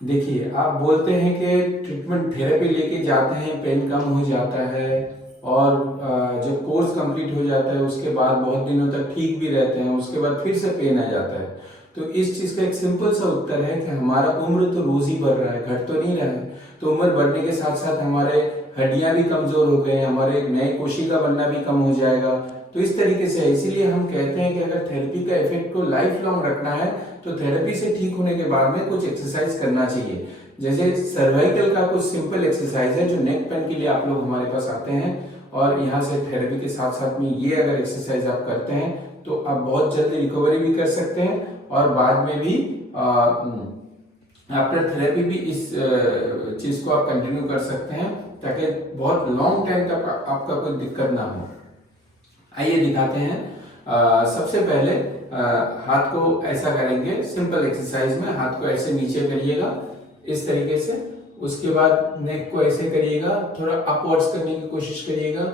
देखिए, आप बोलते हैं कि ट्रीटमेंट थेरेपी लेके जाते हैं, पेन कम हो जाता है और जब कोर्स कंप्लीट हो जाता है उसके बाद बहुत दिनों तक ठीक भी रहते हैं, उसके बाद फिर से पेन आ जाता है। तो इस चीज़ का एक सिंपल सा उत्तर है कि हमारा उम्र तो रोज ही बढ़ रहा है, घट तो नहीं रहा है। तो उम्र बढ़ने के साथ साथ हमारे हड्डियां भी कमजोर हो गए हैं, हमारे नए कोशिका बनना भी कम हो जाएगा। तो इस तरीके से इसीलिए हम कहते हैं कि अगर थेरेपी का इफेक्ट को लाइफ लॉन्ग रखना है तो थेरेपी से ठीक होने के बाद में कुछ एक्सरसाइज करना चाहिए। जैसे सर्वाइकल का कुछ सिंपल एक्सरसाइज है जो नेक पेन के लिए आप लोग हमारे पास आते हैं, और यहाँ से थेरेपी के साथ साथ में ये अगर एक्सरसाइज आप करते हैं तो आप बहुत जल्दी रिकवरी भी कर सकते हैं और बाद में भी आफ्टर थेरेपी भी इस चीज को आप कंटिन्यू कर सकते हैं, ताकि बहुत लॉन्ग टाइम तक आपका कोई दिक्कत ना हो। आइए दिखाते हैं। सबसे पहले हाथ को ऐसा करेंगे, सिंपल एक्सरसाइज में हाथ को ऐसे नीचे करिएगा इस तरीके से। उसके बाद नेक को ऐसे करिएगा, थोड़ा अपवर्ड्स करने की कोशिश करिएगा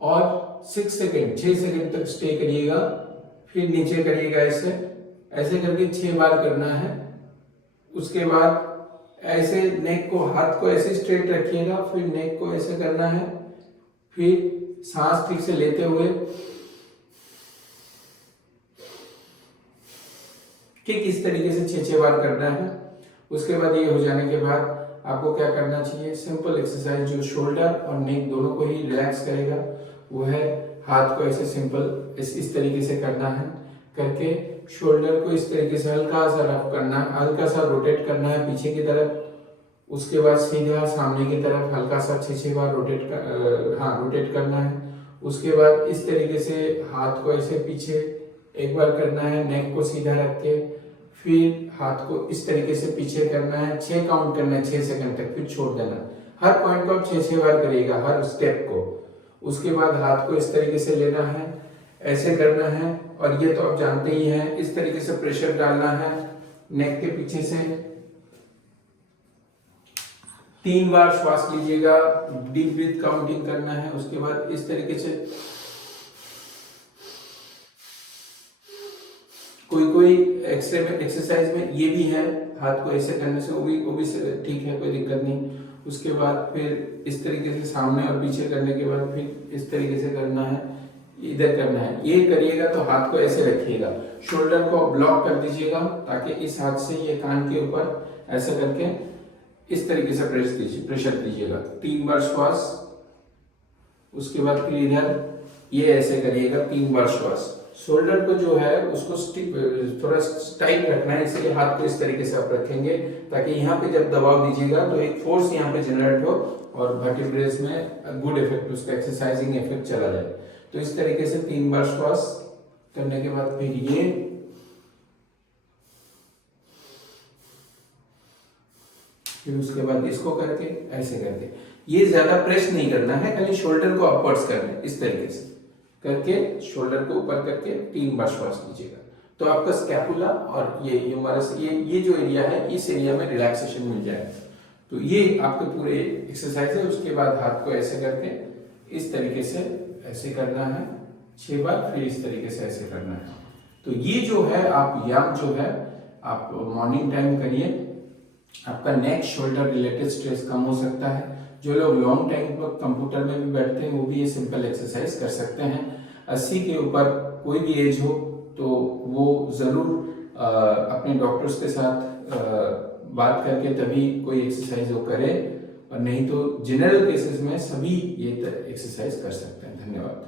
और 6 सेकंड तक स्टे करिएगा। फिर नीचे करिएगा ऐसे, ऐसे करके 6 बार करना है। उसके बाद ऐसे नेक को, हाथ को ऐसे स्ट्रेट रखिएगा, फिर नेक को ऐसे करना है। फिर सांस ठीक से लेते हुए ठीक इस तरीके से 6 बार करना है। उसके बाद ये हो जाने के बाद आपको क्या करना चाहिए, सिंपल एक्सरसाइज जो शोल्डर और नेक दोनों को ही रिलैक्स करेगा वो है हाथ को ऐसे सिंपल इस तरीके से करना है। करके शोल्डर को इस तरीके से हल्का सा रफ करना, हल्का सा रोटेट करना है पीछे की तरफ। उसके बाद सीधा सामने की तरफ हल्का सा 6 बार रोटेट करना है। उसके बाद इस तरीके से हाथ को ऐसे पीछे एक बार करना है, नेक को सीधा रख के। फिर हाथ को इस तरीके से पीछे करना है, 6 काउंट करना है 6 सेकंड तक, फिर छोड़ देना। हर पॉइंट को आप 6 बार करिएगा, हर स्टेप को। उसके बाद हाथ को इस तरीके से लेना है, ऐसे करना है, और ये तो आप जानते ही हैं, इस तरीके से प्रेशर डालना है नेक के पीछे से। 3 बार श्वास लीजिएगा, डीप ब्रीथ काउंटिंग करना है। उसके बाद इस तरीके से कोई एक्सरसाइज में ये भी है, हाथ को ऐसे करने से वो भी ठीक है, कोई दिक्कत नहीं। उसके बाद फिर इस तरीके से सामने और पीछे करने के बाद फिर इस तरीके से करना है, इधर करना है। ये करिएगा तो हाथ को ऐसे रखिएगा, शोल्डर को ब्लॉक कर दीजिएगा, ताकि इस हाथ से ये कान के ऊपर ऐसे करके इस तरीके से प्रेशर दीजिएगा। 3 बार श्वास। उसके बाद फिर इधर ये ऐसे करिएगा, 3 बार श्वास। शोल्डर को जो है उसको थोड़ा टाइट रखना है, इसलिए हाथ को इस तरीके से आप रखेंगे ताकि यहाँ पे जब दबाव दीजिएगा तो एक फोर्स यहाँ पे जनरेट हो और वर्टिब्रेस में गुड इफेक्ट, उसका एक्सरसाइजिंग इफेक्ट चला जाए। तो इस तरीके से 3 बार श्वास करने के बाद फिर ये, फिर उसके बाद इसको करके ऐसे करके, ये ज्यादा प्रेस नहीं करना है, खाली शोल्डर को अपवर्ड्स करना है। इस तरीके से करके शोल्डर को ऊपर करके 3 बार श्वास लीजिएगा, तो आपका स्कैपुला और ये ह्यूमरस, ये जो एरिया है, इस एरिया में रिलैक्सेशन मिल जाएगा। तो ये आपके पूरे एक्सरसाइज है। उसके बाद हाथ को ऐसे करके इस तरीके से ऐसे करना है 6 बार, फिर इस तरीके से ऐसे करना है। तो ये जो है आप व्यायाम जो है आप मॉर्निंग टाइम करिए, आपका नेक शोल्डर रिलेटेड स्ट्रेस कम हो सकता है। जो लोग लॉन्ग टाइम पर कंप्यूटर में भी बैठते हैं वो भी ये सिंपल एक्सरसाइज कर सकते हैं। 80 के ऊपर कोई भी एज हो तो वो ज़रूर अपने डॉक्टर्स के साथ बात करके तभी कोई एक्सरसाइज वो करे, और नहीं तो जनरल केसेस में सभी ये एक्सरसाइज कर सकते हैं। धन्यवाद।